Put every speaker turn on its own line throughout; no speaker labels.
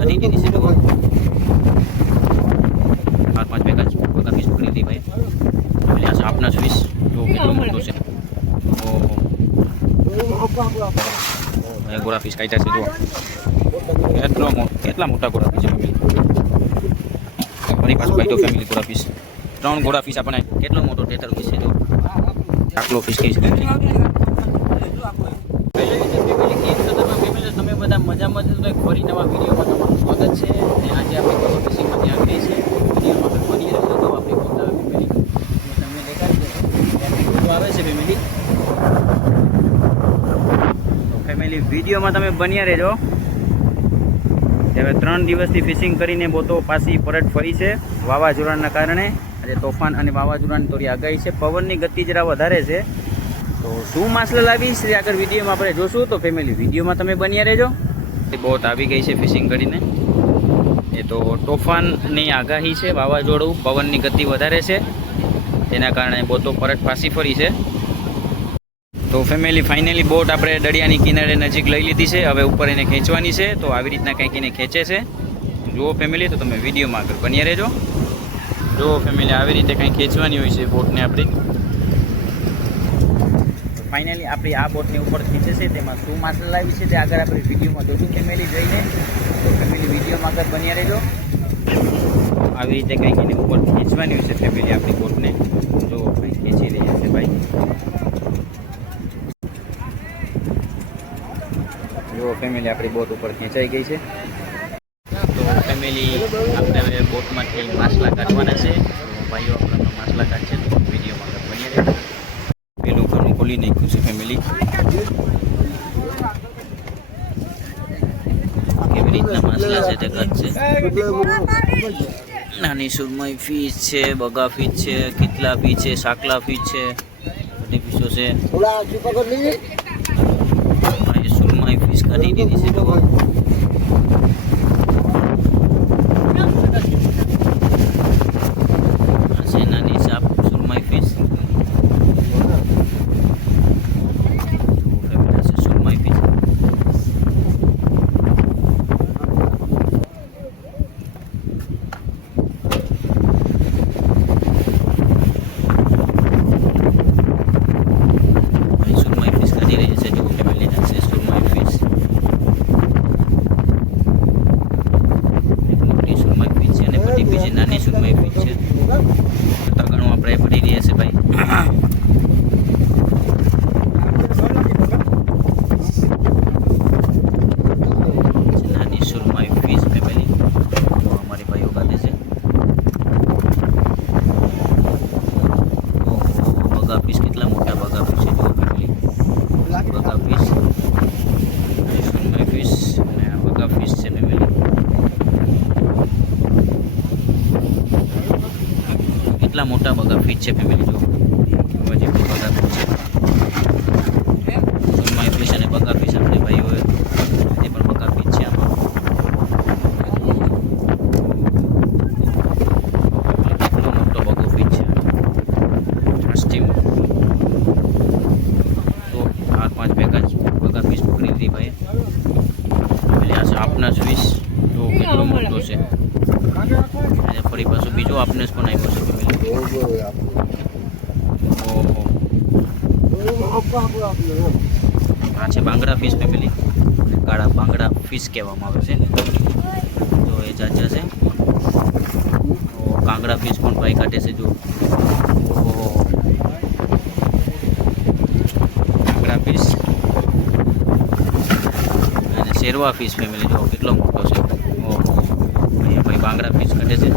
કરી દીધી છે જુઓ ચાર પાંચ ભેગા જ ભેગા ફીસ પકડી હતી ભાઈ એટલે આ સાપના સ્વીસ જો કેટલો મોટો છે ગોળા પીસ કાઢ્યા છે જુઓ એટલો મો- કેટલા મોટા ગોળા ફેમિલી ફરી પાછું કાઢ્યો ફેમિલી ગોળા પીસ ત્રણ ગોળા પીસ આપણને કેટલો મોટો ટેટર ફીસ છે જો આટલો ફીસ કહી છે ફેમિલી તમે બધા મજામાં છો તો એક ફરી નવા વિડીયોમાં તમારું સ્વાગત છે અને આજે આપણે ગોવા ફિશિંગમાં ત્યાં આવીએ છીએ વિડીયોમાં આપણે બની રહ્યો તો આપણી પોતા ફેમિલી તમને દેખાડી દેશે ત્યાં આવે છે ફેમિલી તો ફેમિલી વિડીયોમાં તમે બન્યા રહેજો. હવે ત્રણ દિવસથી ફિશિંગ કરીને બોતો પાછી પરત ફરી છે. વાવાઝોડાના કારણે આજે તોફાન અને વાવાઝોડાની થોડી આગાહી છે. પવનની ગતિ જરા વધારે છે. તો શું માછલા લાવી છે આગળ વિડીયોમાં આપણે જોશું. તો ફેમિલી વિડીયોમાં તમે બન્યા રહેજો. એ બોટ આવી ગઈ છે ફિશિંગ કરીને. એ તો તોફાનની આગાહી છે વાવાઝોડું. પવનની ગતિ વધારે છે. તેના કારણે બોતો પરત પાછી ફરી છે. તો ફેમિલી ફાઇનલી બોટ આપણે દરિયાની કિનારે નજીક લઈ લીધી છે. હવે ઉપર એને ખેંચવાની છે. તો આવી રીતના કંઈક એને ખેંચે છે. જુઓ ફેમિલી તો તમે વિડીયોમાં આગળ બન્યા રહેજો. જુઓ ફેમિલી આવી રીતે કંઈ ખેંચવાની હોય છે બોટને આપણી. ફાઇનલી આપણી આ બોટની ઉપર ખેંચે છે. તેમાં શું માછલા લાવી છે તે આગળ આપણે વિડીયોમાં જોશું ફેમિલી જઈને. તો ફેમિલી વિડીયોમાં આગળ બન્યા રહેજો. આવી રીતે કંઈક એની ઉપર ખેંચવાની હોય છે ફેમિલી આપણી બોટને જો કંઈ ખેંચી રહ્યા છે ભાઈ જો ફેમિલી આપણી બોટ ઉપર ખેંચાઈ ગઈ છે. તો ફેમિલી આપણે હવે બોટમાંથી માછલા કાઢવાના છે. ભાઈઓ આપણને માછલા કાઢશે તો વિડીયોમાં બન્યા રહેજો પેલું ઘરનું ખોલી નાખ્યું છે ફેમિલી કેવી રીતના માછલા છે તે કાઢશે નાની સુરમઈ ફીસ છે બગા ફીસ છે કિતલા ફીસ છે સાકલા ફીસ છે. બધી ફીસો છે. ફીસ કાઢી દીધી છે. જુઓ આ છે નાની સાપ સુરમઈ ફીસ ફેમિલી છે સુરમઈ ફીસ અહીં સુરમઈ ફીસ કાઢી રહી છે જો ફેમિલી છે સુરમઈ ફીસ એક મોટી સુરમઈ ફીસ છે અને બધી બીજી નાની સુરમઈ ફીસ છે તગણું આપણે પડી રહ્યા છે ભાઈ નાની સુરમઈ ફીસ ફેમિલી તો અમારી ભાઈઓ કાઢે છે ઓહો, બગા ફીસ કેટલા મોટા બગા ફીસ છે જુઓ ફેમિલી બગા ફીસ સુરમઈ ફીસ અને આ બગા ફીસ છે ફેમિલી કેટલા મોટા બગા ફીસ છે ફેમિલી જો હજી પણ બગા ફીસ છે સુરમઈ ફીસ અને બગા ફીસ આપણે ભાઈઓએ એ પણ બગા ફીસ છે આમાં કેટલો મોટો બગો ફીસ છે ફાસ્ટી તો ચાર પાંચ ભેગા જ ભેગા પીસ પકડી લીધી ભાઈ એટલે આ આપના સ્વીસ જો કેટલો મોટો છે અને ફરી પાછું બીજો આપને પણ આવ્યો છે ફેમિલી ઓહો આ છે બાંગડા ફિશ ફેમિલી કાળા બાંગડા ફિશ કહેવામાં આવે છે. તો એ જાજા છે. તો કાંગડા ફિશ પણ ભાઈ કાઢે છે જો. કાંગડા ફિશ અને શેરવા ફિશ ફેમિલી જો, કેટલો મોટો છે. ઓહો, અહીંયા ભાઈ બાંગડા ફિશ કાઢે છે.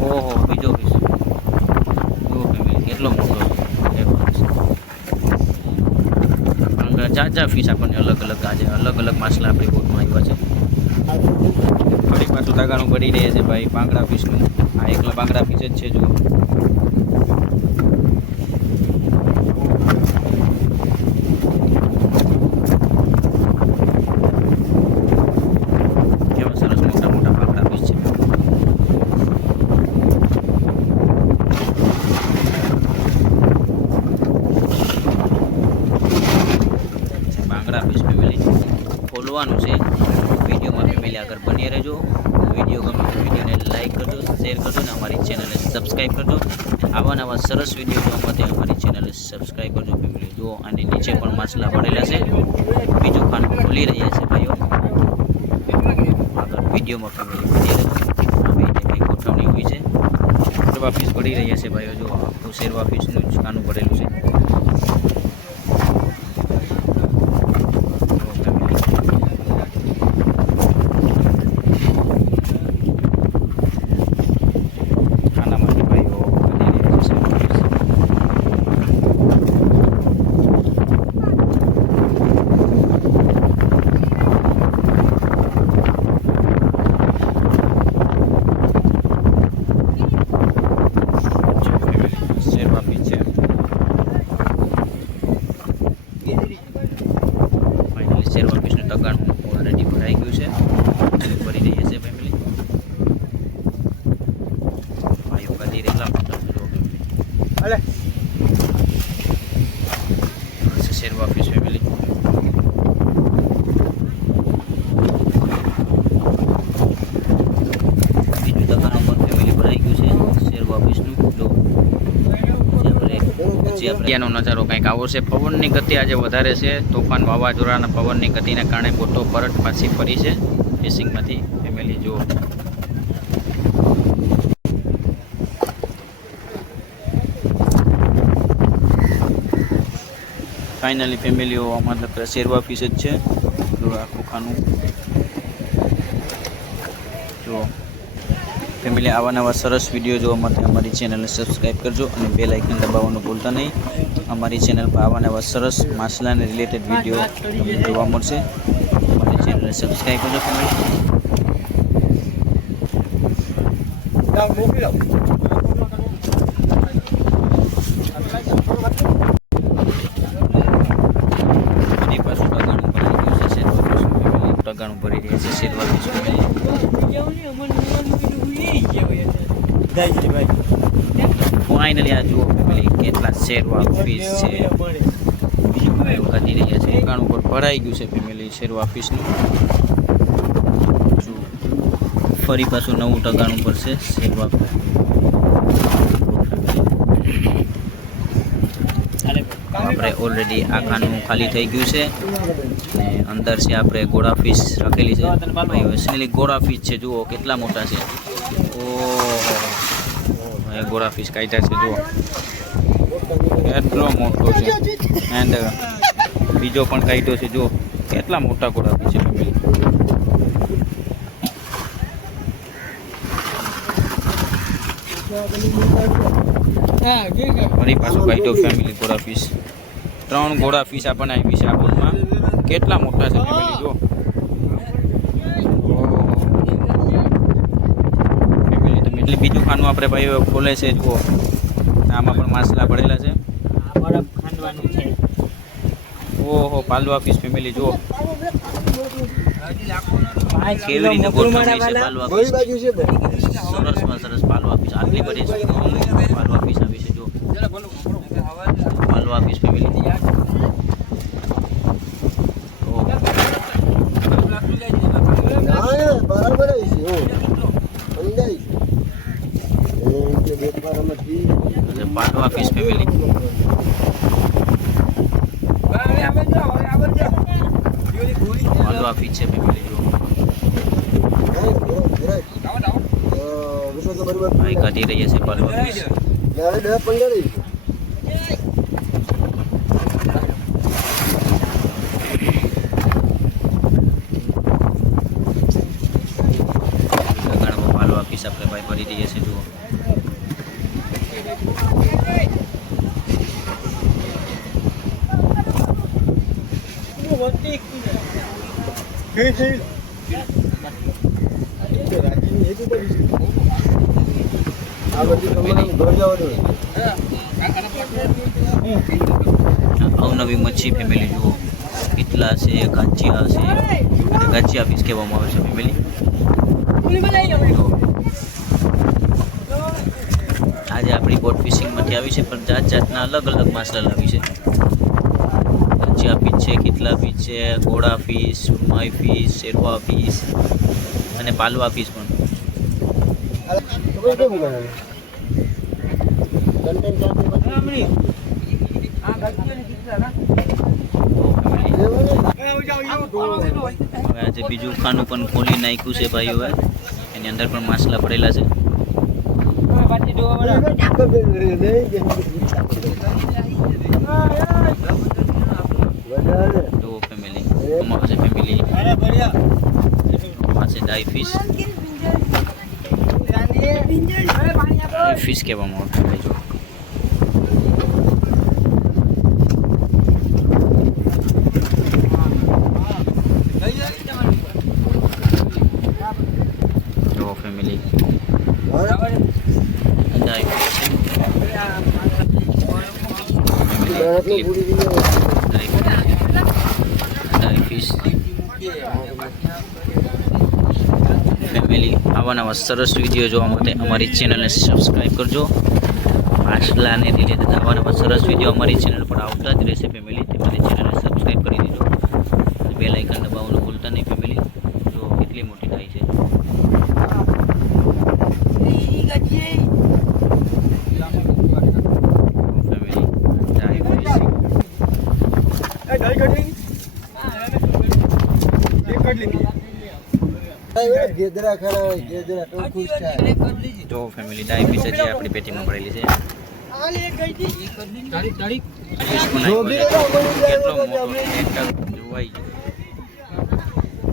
ઓહો, બીજો ફિશ જો ફેમિલી કેટલો મોટો છે એક ફિશ બાંગડા જાત ફિશ આપણને અલગ અલગ આજે, અલગ અલગ માછલા આપણી બોટમાં આવ્યા છે. ફરી પાછું તાગાનું પડી રહે છે ભાઈ બાંગડા ફિશનું આ એકલા બાંગડા ફિશ જ છે જો કેવા સરસ મોટા મોટા બાંગડા ફિશ છે ખોલવાનું છે. વિડીયોમાં ફેમિલી આગળ બની રહેજો. વીડિયો ગમે તો વિડીયોને લાઇક કરજો શેર કરજો અને અમારી ચેનલને સબસ્ક્રાઈબ કરજો. આવા નવા સરસ વીડિયો જોવા માટે અમારી ચેનલને સબસ્ક્રાઈબ કરજો ફેમિલી જુઓ. અને નીચે પણ માછલા પડેલા છે. બીજું ખાનું ખોલી રહ્યા છે ભાઈઓ. આગળ વિડીયોમાં ફેમિલી બની રહેજો. ગોઠવણી હોય છે. ફીસ પડી રહ્યા છે ભાઈઓ જો આખું શેરવા ફીસનું જ ખાનું પડેલું છે જો family. ખાનામાંથી ભાઈઓ બની રહ્યા છે શેરવા ફીસ. શેરવા ફીસ છે ફાઇનલી શેરવા ફીસનું તગાણું ઓલરેડી ભરાઈ ગયું છે ભરી રહ્યા છે ફેમિલી ભાઈઓ કદી રેલા મોટા છે family. શેરવા ફીસ ફેમિલી બીજું તગાણું પણ ફેમિલી ભરાઈ ગયું છે, શેરવા ફીસનું જો ત્યાંનો નજારો કંઈક આવો છે, પવનની ગતિ આજે વધારે છે, તોફાન વાવાઝોડાના પવનની ગતિને કારણે બોટો પરત પાછી ફરી છે ફિશિંગમાંથી ફેમિલી જુઓ ફાઇનલી ફેમિલીઓ મતલબ શેરવા ફિશ જ છે. જો આખું ખાનું જુઓ ફેમિલી આવા નવા સરસ વીડિયો જોવા માટે અમારી ચેનલને સબસ્ક્રાઈબ કરજો અને બે લાઇકન દબાવવાનું ભૂલતા નહીં. અમારી ચેનલ પર આવા નવા સરસ માછલાને રિલેટેડ વીડિયો તમને જોવા મળશે. અમારી ચેનલને સબસ્ક્રાઈબ કરજો ફેમિલી ફરી પાછું ટગાણું ભરી ગયું છે શેરવા ફિશ ટગાણું ભરી રહ્યા છે શેરવા ફિશ ફેમિલી ફાઇનલી આ જુઓ પેલી કેટલા શેરવા ફીસ છે. વધી રહ્યા છે. દુકાન ઉપર ભરાઈ ગયું છે ફેમિલી શેરવા ફીસનું ફરી પાછું નવું ટગાણું પડશે શેરવા આપણે ઓલરેડી આ ખાનું ખાલી થઈ ગયું છે. અને અંદર છે આપણે ગોળા ફિશ રાખેલી છે. ગોળા ફિશ છે. જુઓ, કેટલા મોટા છે. ઓહો ગોળા ફિશ કાઢ્યા છે, જુઓ. કેટલો મોટો છે. એન્ડ બીજો પણ કાઢ્યો છે, જુઓ. કેટલા મોટા ગોળા ફિશ છે. ફરી પાછું કાઢ્યો ફેમિલી ગોળા ફિશ ત્રણ ગોળા ફિશ આપણને આવી છે આ બોલમાં. કેટલા મોટા છે ફેમિલી જો ફેમિલી તમે એટલે બીજું ખાનું આપણે ભાઈ ખોલે છે, જુઓ. આમાં પણ માછલા પડેલા છે. ઓહો, પાલવા ફિશ ફેમિલી જુઓ. કેવી રીતે ગોઠવણી છે, પાલવા ફિશ આટલી બધી પાલવા આવી છે, જુઓ. પાલવા ફિશ ફેમિલી
બરાબર છે
ફિશ ફેમિલી ફિશ છે. ફેમિલી જો ભાઈ કાઢી રહ્યા છે પરવા ઘણા પાલવા ફિશ આપણે ભાઈ ભરી દઈએ છીએ જુઓ અવનવી મચ્છી ફેમિલી જુઓ. કેટલા છે ગાંચિયા છે. અને ગાંચિયા ફિશ કહેવામાં આવે છે ફેમિલી આજે આપણી બોટ ફિશિંગમાંથી આવી છે, પણ જાત જાતના અલગ અલગ માછલા લાવી છે. ગાંચિયા ફિશ છે, કેટલા ફિશ છે, ઘોડા ફીસ માય ફીશ શેરવા ફિશ અને પાલવા ફીસ પણ? હવે આજે બીજું ખાનું પણ ખોલી નાખ્યું છે ભાઈઓએ એની અંદર પણ માછલા પડેલા છે
વધારે.
તો ફેમિલી આમાં છે ફેમિલી છે ડાઈ ફિશ ફિશ કહેવામાં આવે જો ફેમિલી ડાઈ ફિશ. ફેમિલી આવા નવા સરસ વીડિયો જોવા માટે અમારી ચેનલને સબસ્ક્રાઈબ કરજો. માછલાને રિલેટેડ આવા સરસ વીડિયો અમારી ચેનલ પર આવતા જ રહેશે ફેમિલી તમારી ચેનલને સબસ્ક્રાઈબ કરી દેજો. બે લાઇકન દબાવવાનું ભૂલતા નહીં ફેમિલી જો કેટલી મોટી થાય છે. ફેમિલી ડાઈ ફિશ
હવે ગેદરા ખરા ગેદરા તો
ફેમિલી ટાઈમ ફિશ હજી આપણી પેટીમાં પડેલી છે છે.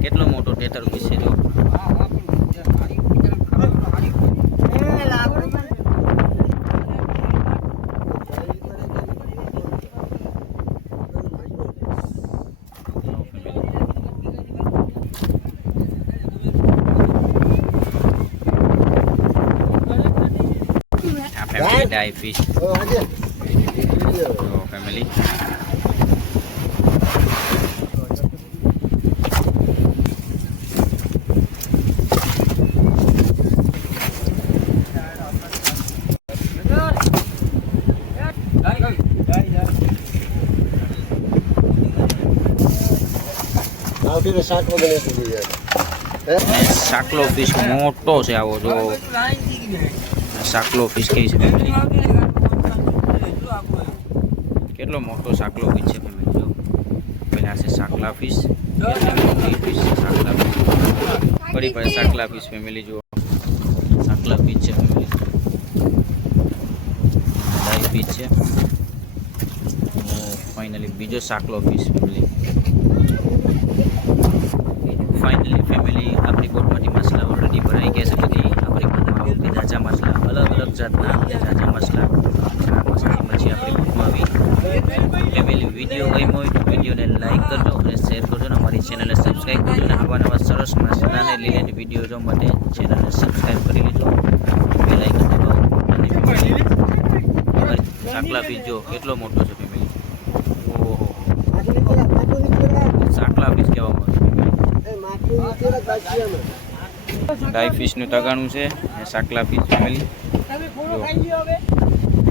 કેટલો મોટો ટેટર પીસ છે જો આ ફેમિલી ડાઈ ફિશ ફેમિલી
આવતીને શાક વગર નથી થઈ જાય હે
અને સાકલો ફિશ મોટો છે આવો જો. સાકલો ફિશ કહી છે. કેટલો મોટો સાકલો ફિશ છે ફેમિલી જો. પહેલાં છે સાકલા ફિસ ફિશ છે સાકલા ફિસ ફરી પાછી સાકલા ફિશ ફેમિલી જુઓ. સાકલા ફિશ છે ફેમિલી ડાઈ છે. ફાઇનલી બીજો સાકલો ફિસ ફેમિલી ફાઇનલી ફેમિલી આપણી બોટમાંથી મસાલા ઓલરેડી ભરાઈ ગયા છે બધી. વખતે જાજા માછલા અલગ અલગ જાતના જાજા મસાલા. આ માછલાની મચ્છી આપણી બોટમાં આવી ફેમિલી વીડિયો ગમ્યો હોય તો વિડીયોને લાઈક કરજો અને શેર કરજો અને અમારી ચેનલને સબસ્ક્રાઈબ કરજો અને આવા નવા સરસ મસાલાને રિલેટેડ વીડિયો જોવા માટે ચેનલને સબસ્ક્રાઈબ કરી લેજો. બે લાઈકન દબાવો. અને અમારી સાકલા કેટલો મોટો છે ફેમિલી ઓહો
માછલી પેલા માથું નીકળ્યા
સાકલા ફીસ કહેવામાં આવે છે
એ માથું નીકળ્યા કાચિયામાં
ડાઈ ફિશનું તગાણું છે અને સાકલા ફિશ ફેમિલી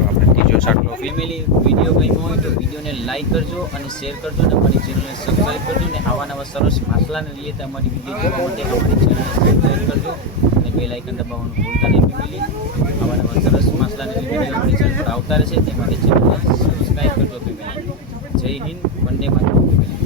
આપણે ત્રીજો સાકલો ફેમિલી વીડિયો ગમ્યો હોય તો વિડીયોને લાઈક કરજો અને શેર કરજો અને અમારી ચેનલને સબસ્ક્રાઈબ કરજો અને આવા નવા સરસ માસલાને તો અમારી વીડિયો જોવા માટે અમારી ચેનલને સબસ્ક્રાઈબ કરજો અને બે લાઇકન દબાવવાનું ભૂલતા નહીં ફેમિલી આવા નવા સરસ માસલાને વીડિયો અમારી ચેનલ પર આવતા રહેશે. તે માટે ચેનલને સબસ્ક્રાઈબ કરજો ફેમિલી જય હિન્દ, વંદે ફેમિલી